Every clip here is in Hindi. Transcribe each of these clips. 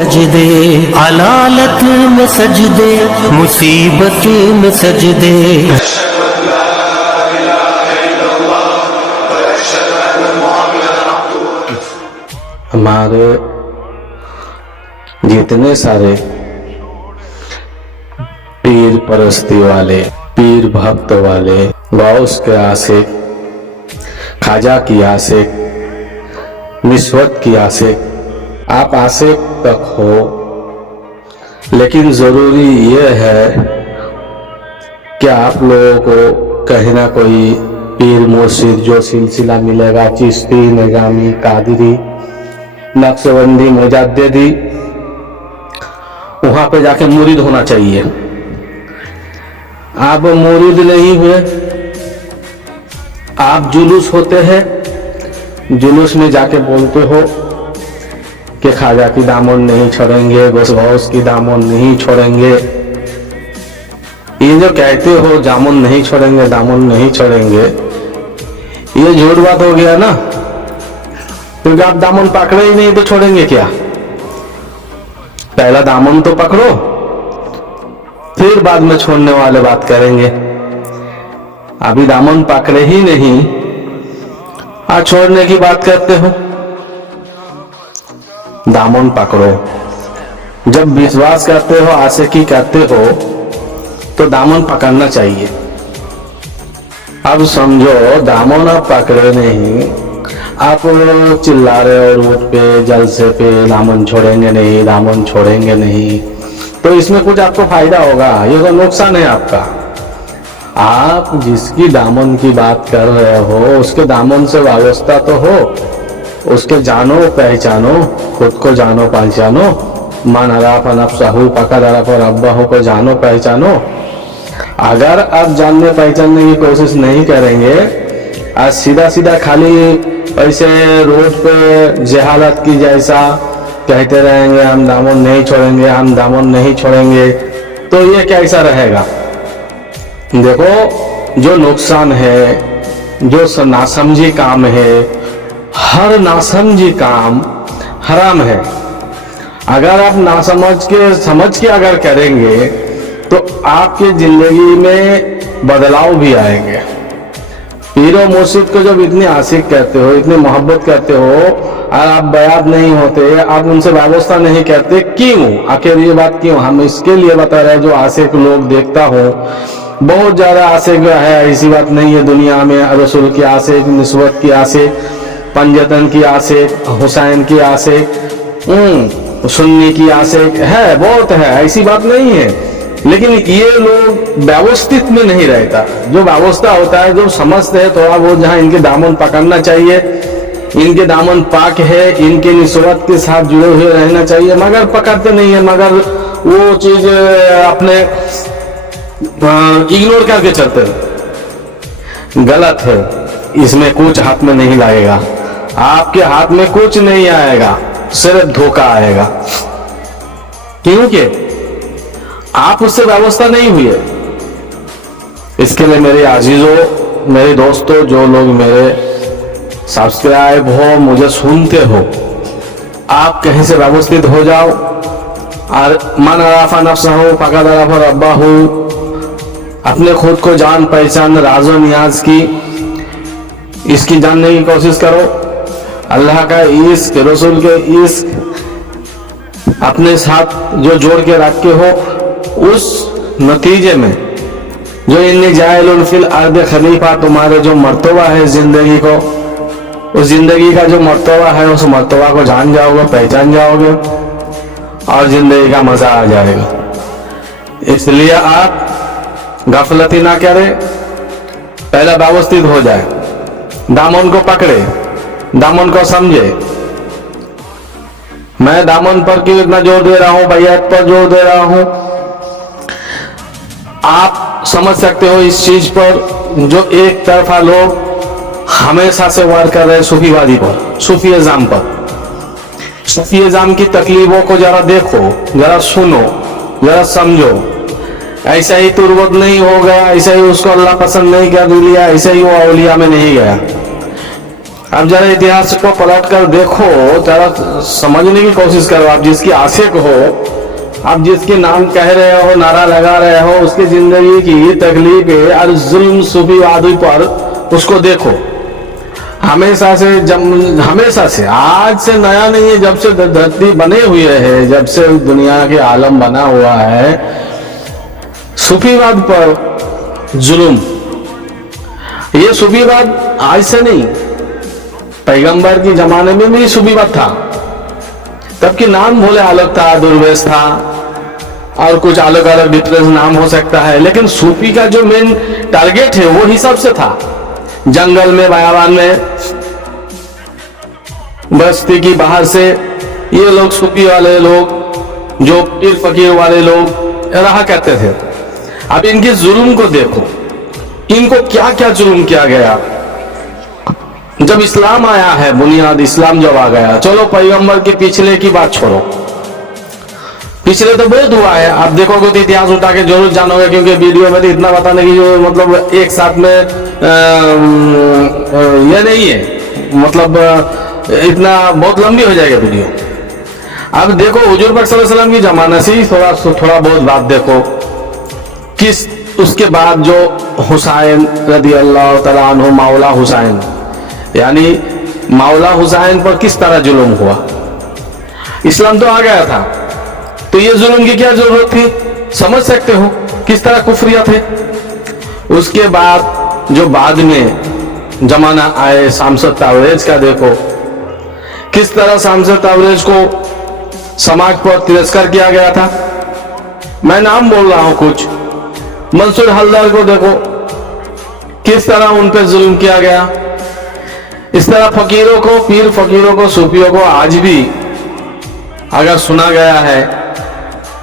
सजदे अलालत में सजदे मुसीबत में सजदे। हमारे जितने सारे पीर परस्ती वाले, पीर भक्त वाले, गौस के आशिक, खाजा की आशिक, निस्वत की आशिक, आप आशिक तक हो, लेकिन जरूरी ये है कि आप लोगों को कहीं ना कोई पीर मुर्शिद जो सिलसिला मिलेगा, चिश्ती, निजामी, कादरी, नक्शबंदी, मुजाद्दिदी, वहां पे जाके मुरीद होना चाहिए। आप मुरीद नहीं हुए, आप जुलूस होते हैं, जुलूस में जाके बोलते हो कि खाजा की दामन नहीं छोड़ेंगे, गौस की दामन नहीं छोड़ेंगे। ये जो कहते हो दामन नहीं छोड़ेंगे, दामन नहीं छोड़ेंगे, ये झूठ बात हो गया ना, क्योंकि आप दामन पकड़े ही नहीं तो छोड़ेंगे क्या? पहला दामन तो पकड़ो, फिर बाद में छोड़ने वाले बात करेंगे। अभी दामन पकड़े ही नहीं, आज छोड़ने की बात करते हो। दामन पकड़ो, जब विश्वास करते हो, आशिकी करते हो, तो दामन पकड़ना चाहिए। अब समझो दामन आप पकड़े नहीं, आप चिल्ला रहे हो रोड पे, जलसे पे, दामन छोड़ेंगे नहीं, दामन छोड़ेंगे नहीं, तो इसमें कुछ आपको फायदा होगा? ये तो नुकसान है आपका। आप जिसकी दामन की बात कर रहे हो, उसके दामन से वाबस्ता तो हो, उसके जानो पहचानो, खुद को जानो पहचानो। मन अराफ नफ्सहू फक़द अरफ़ रब्बहू को जानो पहचानो। अगर आप जानने पहचानने की कोशिश नहीं करेंगे, आज सीधा सीधा खाली ऐसे रोड पे जहालत की जैसा कहते रहेंगे हम दामन नहीं छोड़ेंगे, हम दामन नहीं छोड़ेंगे, तो ये कैसा रहेगा? देखो, जो नुकसान है, जो नासमझी काम है, हर नासमझी काम हराम है। अगर आप समझ के अगर करेंगे तो आपके जिंदगी में बदलाव भी आएंगे। पीरो मुर्शिद को जब इतनी आशिक करते हो, इतनी मोहब्बत करते हो, और आप बयात नहीं होते, आप उनसे वाबस्ता नहीं करते, क्यों? आखिर ये बात क्यों? हम इसके लिए बता रहे हैं, जो आशिक लोग देखता हो, बहुत ज्यादा आशिक है, ऐसी बात नहीं है दुनिया में। रसूल की आशिक, निस्बत की आशिक, पंजतन की आशिक, हुसैन की आशिक, सुन्नी की आशिक है, बहुत है, ऐसी बात नहीं है। लेकिन ये लोग व्यवस्थित में नहीं रहता। जो व्यवस्था होता है, जो समझते हैं थोड़ा बहुत, जहाँ इनके दामन पकड़ना चाहिए, इनके दामन पाक है, इनके निस्बत के साथ जुड़े हुए रहना चाहिए, मगर पकड़ते नहीं है, मगर वो चीज अपने इग्नोर करके चलते हैं। गलत है, इसमें कुछ हाथ में नहीं लगेगा, आपके हाथ में कुछ नहीं आएगा, सिर्फ धोखा आएगा, क्योंकि आप उससे व्यवस्था नहीं हुई है। इसके लिए मेरे अजीजों, मेरे दोस्तों, जो लोग मेरे सब्सक्राइब हो, मुझे सुनते हो, आप कहीं से व्यवस्थित हो जाओ। और मन अराफा नफ्सहू फक़द अरफ़ रब्बहू, अपने खुद को जान पहचान, राज़ो नियाज की, इसकी जानने की कोशिश करो। अल्लाह का इश्क, रसूल के इश्क अपने साथ जो जोड़ के रखे हो, उस नतीजे में जो इन्नी जाइलुन फिल अर्द खलीफा, तुम्हारे जो मर्तबा है जिंदगी को, उस जिंदगी का जो मर्तबा है, उस मर्तबा को जान जाओगे, पहचान जाओगे, और जिंदगी का मजा आ जाएगा। इसलिए आप गफलती ना करें, पहला व्यवस्थित हो जाए, दामन को पकड़े, दामन को समझे। मैं दामन पर क्यों इतना जोर दे रहा हूं, बैयत पर जोर दे रहा हूं, आप समझ सकते हो इस चीज पर। जो एक तरफा लोग हमेशा से वार कर रहे हैं सूफीवादी पर, सूफीज़म पर, सूफीज़म की तकलीफों को जरा देखो, जरा सुनो, जरा समझो। ऐसा ही तुर्बत नहीं हो गया, ऐसा ही उसको अल्लाह पसंद नहीं कर लिया, ऐसा ही वो औलिया में नहीं गया। आप जरा इतिहास को पलट कर देखो, जरा समझने की कोशिश करो। आप जिसकी आशिक हो, आप जिसके नाम कह रहे हो, नारा लगा रहे हो, उसकी जिंदगी की तकलीफें और जुल्म सूफीवादी पर उसको देखो। हमेशा से आज से नया नहीं है, जब से धरती बने हुए है, जब से दुनिया के आलम बना हुआ है, सूफीवाद पर जुल्म। ये सूफीवाद आज से नहीं, पैगंबर के जमाने में भी सूफीवाद था। तब के नाम भोले अलग था, दुर्वेश था और कुछ अलग अलग डिफरेंस नाम हो सकता है, लेकिन सूफी का जो मेन टारगेट है वो हिसाब से था। जंगल में, बयाबान में, बस्ती की बाहर से ये लोग, सूफी वाले लोग, जो पीर फकीर वाले लोग रहा करते थे। अब इनके जुल्म को देखो, इनको क्या क्या जुल्म किया गया। जब इस्लाम आया है, बुनियाद इस्लाम जब आ गया, चलो पैगंबर के पिछले की बात छोड़ो, पिछले तो बहुत हुआ है। आप देखोगे तो इतिहास उठा के जरूर जानोगे, क्योंकि वीडियो में तो इतना बताने की जो मतलब एक साथ में ये नहीं है, मतलब इतना बहुत लंबी हो जाएगा वीडियो। अब देखो हुजूर पाक सल्लल्लाहु अलैहि वसल्लम की जमाना से ही थोड़ा बहुत बात देखो। किस उसके बाद जो हुसैन रदी अल्लाह तआला अन्हु, मौला हुसैन, यानी मौला हुसैन पर किस तरह जुल्म हुआ। इस्लाम तो आ गया था, तो ये जुल्म की क्या जरूरत थी, समझ सकते हो किस तरह कुफरिया थे। उसके बाद जो बाद में जमाना आए शामसद ताबरेज का देखो, किस तरह शामसद ताबरेज को समाज पर तिरस्कार किया गया था। मैं नाम बोल रहा हूं कुछ। मंसूर हलदर को देखो, किस तरह उन पर जुल्म किया गया। इस तरह फकीरों को, पीर फकीरों को, सूफियों को आज भी अगर सुना गया है,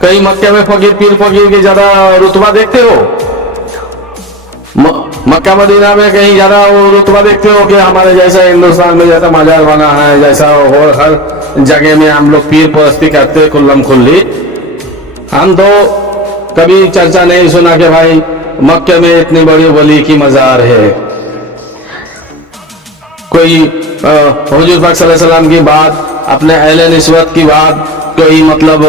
कई मक्के में फकीर, पीर फकीर की ज्यादा रुतबा देखते हो, मक्का मदीना में कहीं ज्यादा वो रुतबा देखते हो कि हमारे जैसा हिंदुस्तान में जैसा मजार बना है, जैसा और हर जगह में हम लोग पीर परस्ती करते खुल्लम खुल्ली। हम तो कभी चर्चा नहीं सुना कि भाई मक्के में इतनी बड़ी वली की मजार है। कोई हुजूर पाक सल्लल्लाहु अलैहि वसल्लम की बात, अपने अहले निस्बत की बात, कोई मतलब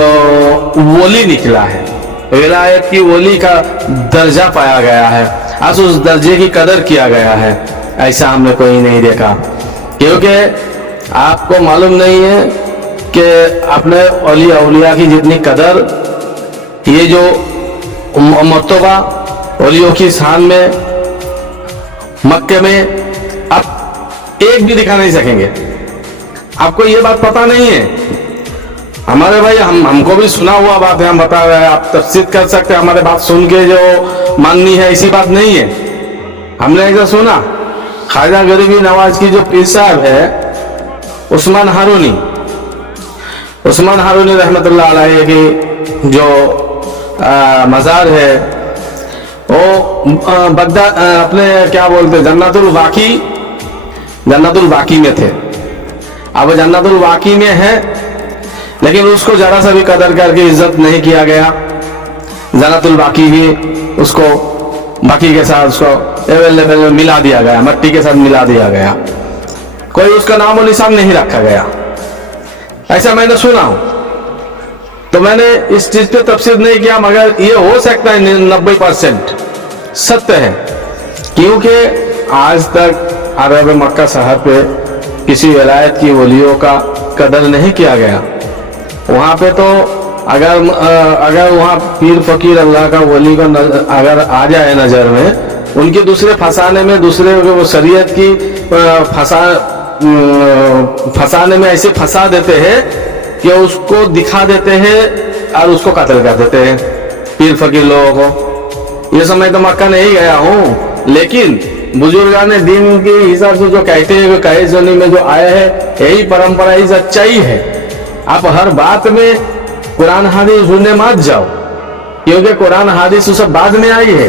वली निकला है, विलायत की वली का दर्जा पाया गया है, आज उस दर्जे की कदर किया गया है, ऐसा हमने कोई नहीं देखा। क्योंकि आपको मालूम नहीं है कि अपने औलिया औलिया की जितनी कदर, ये जो मर्तबा औलियों की शान में मक्के में आप एक भी दिखा नहीं सकेंगे। आपको ये बात पता नहीं है। हमारे भाई, हमको भी सुना हुआ बात है, हम बता रहे हैं, आप तफसीर कर सकते हैं। हमारे बात सुन के जो माननी है ऐसी बात नहीं है। हमने ऐसा सुना, ख्वाजा गरीबी नवाज की जो पीर साहब है उस्मान हारूनी रहमतुल्लाह अलैह की जो मजार है, वो बगदाद, अपने क्या बोलते, जन्नतुल बाकी में थे। अब जन्नतुल बाकी में है, लेकिन उसको जरा सा भी कदर करके इज्जत नहीं किया गया। जन्नतुल बाकी भी उसको बाकी के साथ उसको अवेलेबल में मिला दिया गया, मट्टी के साथ मिला दिया गया, कोई उसका नाम और निशान नहीं रखा गया। ऐसा मैंने सुना हूं, तो मैंने इस चीज पे तफसीर नहीं किया, मगर ये हो सकता है 90% सत्य है। क्योंकि आज तक अरब मक्का शहर पे किसी विलायत की वलियों का कदर नहीं किया गया। वहां पे तो अगर वहाँ पीर फकीर अल्लाह का वली का अगर आ जाए नजर में, उनके दूसरे फंसाने में, दूसरे वो शरीयत की फंसाने में ऐसे फंसा देते हैं कि उसको दिखा देते हैं और उसको कत्ल कर देते हैं पीर फकीर लोगों को। ये समय तो मक्का नहीं गया हूँ, लेकिन बुजुर्गान दीन के हिसाब से जो कहते हैं, कहे जोनी में जो आया है, यही परंपरा, यही सच्चाई है। आप हर बात में कुरान हादीस ढूंढने मत जाओ, क्योंकि कुरान हादीस सब बाद में आई है,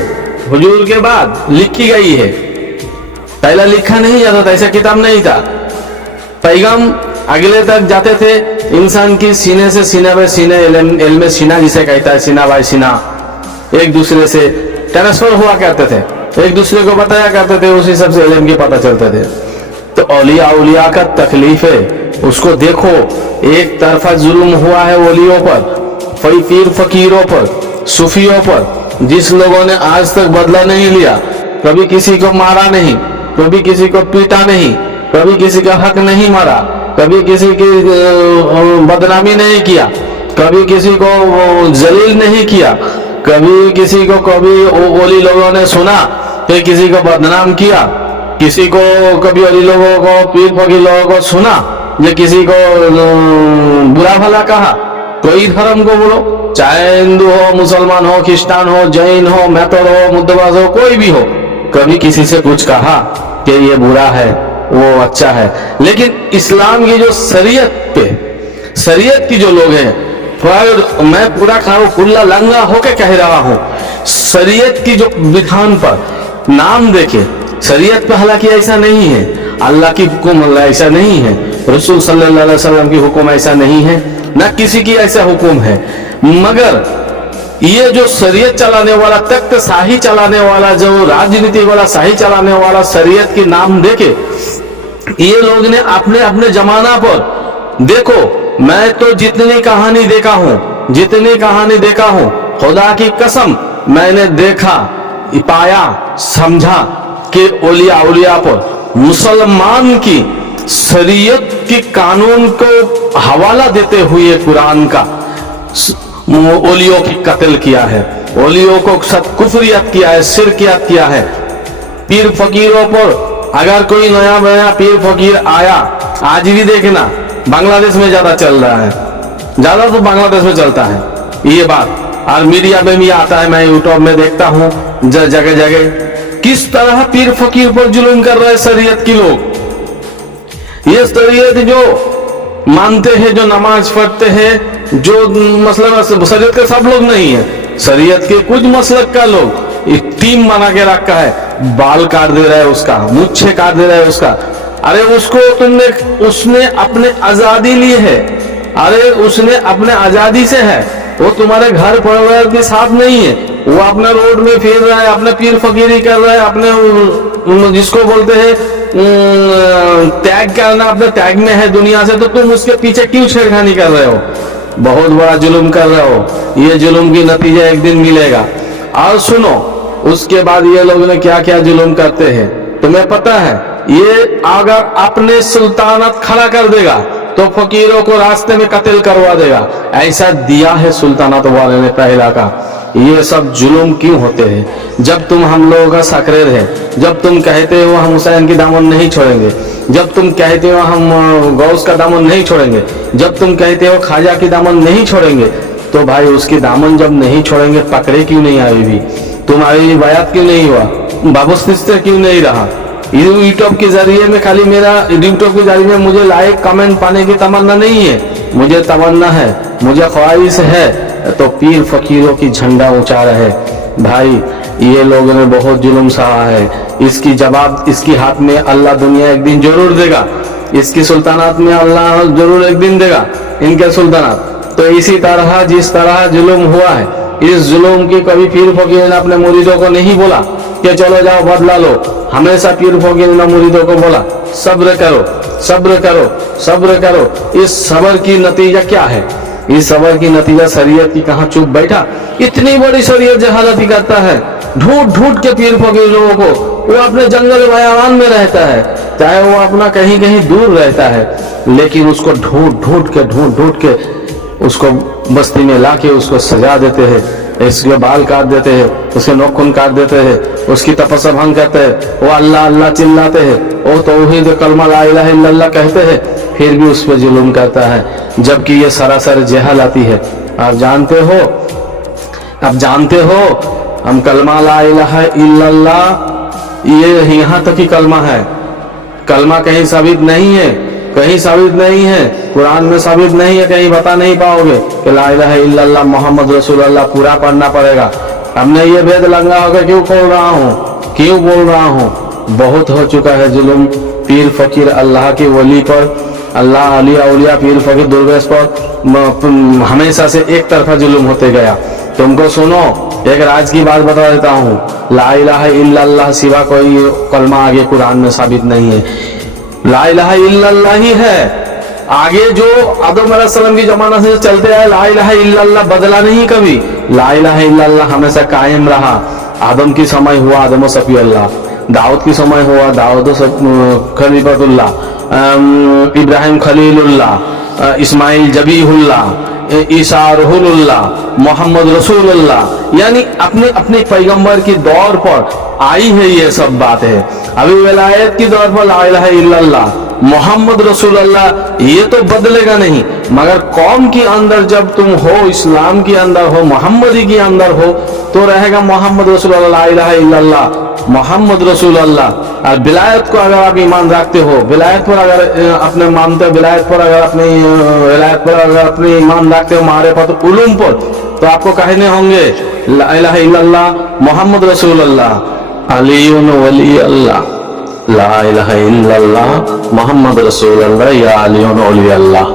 हुजूर के बाद लिखी गई है। पहला लिखा नहीं जाता था, ऐसा किताब नहीं था। पैगाम अगले तक जाते थे, इंसान की सीने से सीना बाय सीने, इल्म सीना जिसे कहता है, सीना बाय सीना, एक दूसरे से ट्रांसफर हुआ करते थे, एक दूसरे को बताया करते थे, उसी सबसे इल्म की पता चलते थे। तो औलिया उलिया का तकलीफ है उसको देखो। एक तरफा जुल्म हुआ है वलियों पर, पीर फकीरों पर, सूफियों पर, जिस लोगों ने आज तक बदला नहीं लिया, कभी किसी को मारा नहीं, कभी किसी को पीटा नहीं, कभी किसी का हक नहीं मारा, कभी किसी की बदनामी नहीं किया, कभी किसी को जलील नहीं किया, कभी किसी को कभी ओली लोगों ने सुना तो किसी को बदनाम किया, किसी को कभी ओली लोगों को पीर फकीर लोगों को सुना या किसी को बुरा भला कहा। कोई धर्म को बोलो, चाहे हिंदू हो, मुसलमान हो, क्रिस्तान हो, जैन हो, मैथड हो, मुद्दबाज हो, कोई भी हो, कभी किसी से कुछ कहा कि ये बुरा है वो अच्छा है। लेकिन इस्लाम की जो शरीयत की जो लोग हैं, मैं पूरा खुला लंगा होके कह रहा हूं, शरीयत की जो विधान पर नाम देके, शरीयत पे हालांकि ऐसा नहीं है, अल्लाह की हुक्म ऐसा नहीं है, रसूल सल्लल्लाहु अलैहि वसल्लम की हुक्म ऐसा नहीं है, ना किसी की ऐसा हुक्म है, मगर ये जो शरीयत चलाने वाला, तख्त शाही चलाने वाला, जो राजनीति वाला शाही चलाने वाला शरीयत की नाम देके ये लोग ने अपने अपने जमाना पर देखो, मैं तो जितनी कहानी देखा हूं, खुदा की कसम मैंने देखा, पाया, समझा कि औलिया पर मुसलमान की शरीयत के कानून को हवाला देते हुए कुरान का ओलियों की कत्ल किया है, ओलियों को कुफरियत किया है, शिरकियत किया है। पीर फकीरों पर अगर कोई नया पीर फकीर आया, आज भी देखना बांग्लादेश में ज्यादा चल रहा है, ज्यादा तो बांग्लादेश में चलता है ये बात, और मीडिया में भी आता है, मैं यूट्यूब में देखता हूँ जगह जगह किस तरह पीर फकीर पर जुल्म कर रहे हैं शरीयत के लोग। ये शरीयत जो मानते हैं, जो नमाज पढ़ते हैं, जो मतलब शरीयत के सब लोग नहीं है, शरीयत के कुछ मसलक का लोग टीम बना के रखा है, बाल काट दे रहा है उसका, मुच्छे काट दे रहा है उसका। अरे उसने अपने आजादी ली है, अरे उसने अपने आजादी से है, वो तुम्हारे घर परिवार के साथ नहीं है, वो अपने रोड में फिर रहा है, अपने पीर फकीरी कर रहा है, अपने जिसको बोलते हैं त्याग करना, अपने त्याग में है दुनिया से, तो तुम उसके पीछे क्यों छेड़खानी कर रहे हो? बहुत बड़ा जुल्म कर रहे हो। ये जुल्म की नतीजा एक दिन मिलेगा। और सुनो, उसके बाद ये लोग ने क्या क्या जुल्म करते हैं तुम्हें पता है? ये अगर अपने सुल्तानत खड़ा कर देगा तो फकीरों को रास्ते में कत्ल करवा देगा। ऐसा दिया है सुल्तानत वाले ने पहला का। ये सब जुल्म क्यों होते हैं? जब तुम हम लोगों का सकरेर है, जब तुम कहते हो हम हुसैन की दामन नहीं छोड़ेंगे, जब तुम कहते हो हम गौस का दामन नहीं छोड़ेंगे, जब तुम कहते हो ख्वाजा की दामन नहीं छोड़ेंगे, तो भाई उसकी दामन जब नहीं छोड़ेंगे, पकड़े क्यों नहीं आई भी? तुम्हारी बयात क्यों नहीं हुआ? बाबूस्तिस्ते क्यों नहीं रहा? यूट्यूब के जरिए में खाली मेरा यूट्यूब के जरिए में मुझे लाइक कमेंट पाने की तमन्ना नहीं है, मुझे तमन्ना है, मुझे ख्वाहिश है तो पीर फकीरों की झंडा ऊंचा रहे। भाई ये लोगों ने बहुत जुल्म सहा है, इसकी जवाब इसकी हाथ में अल्लाह दुनिया एक दिन जरूर देगा, इसकी सुल्तानात में अल्लाह जरूर एक दिन देगा इनके सुल्तानात। तो इसी तरह जिस तरह जुल्म हुआ है, इस जुल्म की कभी पीर फकीर ने अपने मुरीदों को नहीं बोला कि चलो जाओ बदला लो। हमेशा पीर फकीर ने मुरीदों को बोला सब्र करो, सब्र करो, सब्र करो। इस सब्र की नतीजा क्या है? इस सब्र की नतीजा शरीयत की कहाँ चुप बैठा। इतनी बड़ी शरीयत जहालती करता है, ढूंढ ढूंढ के पीर फकीर लोगों को। वो अपने जंगल बयान में रहता है, चाहे वो अपना कहीं कहीं दूर रहता है, लेकिन उसको ढूंढ ढूंढ के उसको बस्ती में लाके उसको सजा देते हैं, इसके बाल काट देते हैं, उसके नौखून काट देते हैं, उसकी तपस्या भंग करते हैं, वो अल्लाह अल्लाह चिल्लाते हैं, वो तौहीद कलमा ला इलाहा इल्लल्लाह कहते हैं, फिर भी उस पर जुल्म करता है, जबकि ये सरासर जहालती है। आप जानते हो हम कलमा ला इलाहा इल्लल्लाह ये यहाँ तक ही कलमा है, कलमा कहीं साबित नहीं है, कहीं साबित नहीं है, कुरान में साबित नहीं है, कहीं बता नहीं पाओगे कि ला इलाहा इल्लल्लाह मोहम्मद रसूलुल्लाह पूरा पढ़ना पड़ेगा। हमने ये वेद लंगा होकर क्यों बोल रहा हूँ? बहुत हो चुका है जुल्म पीर फकीर अल्लाह के वली पर, अल्लाह अली औलिया पीर फकीर दुर्वेश पर हमेशा से एक तरफा जुल्म होते गया। तुमको सुनो, एक राज की बात बता देता हूँ, ला इलाहा इल्लल्लाह सिवा कोई कलमा आगे कुरान में साबित नहीं है। ला इलाहा इल्लल्लाह ही है। आगे जो आदम अलैहिस्सलाम की जमाना से चलते आए ला इलाहा इल्लल्लाह बदला नहीं कभी, ला इलाहा इल्लल्लाह हमेशा कायम रहा। आदम की समय हुआ आदम सफी अल्लाह, दाऊद की समय हुआ दाऊद खलीफतुल्लाह, इब्राहिम खलीलुल्लाह, इस्माइल जबीहुल्लाह, ईसा रूहुल्लाह, मोहम्मद रसूलुल्लाह, यानी अपने अपने पैगंबर की दौर पर आई है ये सब बातें। अभी विलायत की दौर पर ला इलाहा इल्लल्लाह मोहम्मद रसूलुल्लाह ये तो बदलेगा नहीं, मगर कौम के अंदर जब तुम हो, इस्लाम के अंदर हो, मोहम्मदी के अंदर हो, तो रहेगा मोहम्मद रसूलुल्लाह, ला इलाहा इल्लल्लाह मोहम्मद रसूलुल्लाह। और विलायत को अगर आप ईमान रखते हो, विलायत पर अगर अपने मानते हो, विलायत पर अगर अपने ईमान रखते हो, मारिफत उलूम पर, तो आपको कहने होंगे ला इलाहा इल्लल्लाह मोहम्मद रसूलुल्लाह अलीयुन वली अल्लाह, ला इलाहा इल्लल्लाह मोहम्मद रसूलुल्लाह या अलीयुन वली अल्लाह।